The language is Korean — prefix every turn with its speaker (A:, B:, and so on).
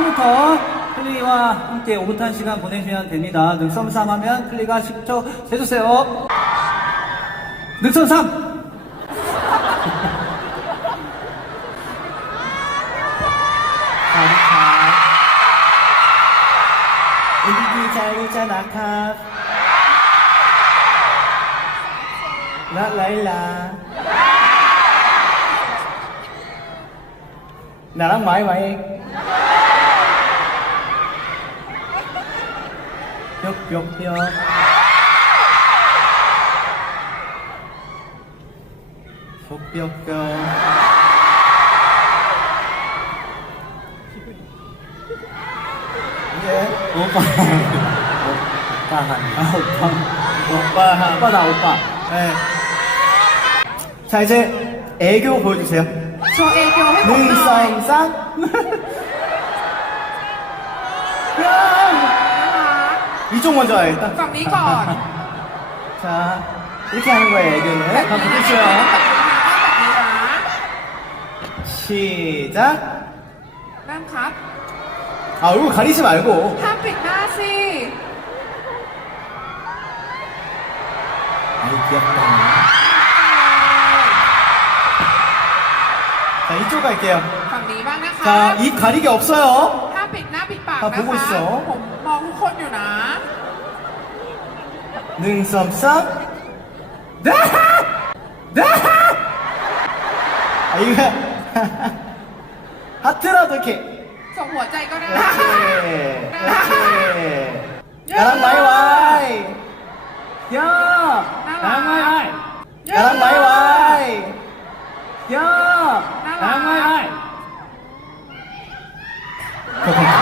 A: 지금부터 클리와 함께 오붓한 시간 보내시면 됩니다. 늑섬삼 하면 클리가 10초 세주세요. 늑섬삼!
B: 우리 잘 있잖아, 캅. 라라일라. 나랑 마이마이. 뿅뿅. 뿅뿅뿅. 예.
A: 오빠. 오빠 아 오빠. 오빠 오빠다 오빠.
B: 네. 예자 이제 애교 보여주세요.
C: 저 애교 해볼까요? 능쌍쌍.
B: 이쪽 먼저 해야겠다
C: ฝั่งนี้ก่อน
B: 자 이렇게 하는 거예요 애교는 แบบนี้นะแบบนี้นะแบ
C: บนี้นะ
B: 시작
C: เริ่มครับ
B: 아 얼굴 가리지 말고
C: ห้ามปิดหน้าสิ
B: 아이 귀엽다 자 이쪽 갈게요
C: ฝั่งนี้บ้างนะคะ 자
B: 입 가리기 없어요
C: ห้าม ปิดปากนะคะ ผมมองทุกคนอยู่นะ
B: หนึ่งสองสาม
A: ด้าด้า
B: ไอ้เงี้ยฮัตเทอร์โอเค
C: ส่งหัวใจก็ได้โอเค
B: โอเค
C: กำลังไหวไหว
A: ย่อ
C: กำลังไหวไหวกำลังไหวไหว
A: ย่อ
C: กำลังไหวไหว
B: ขอบคุณ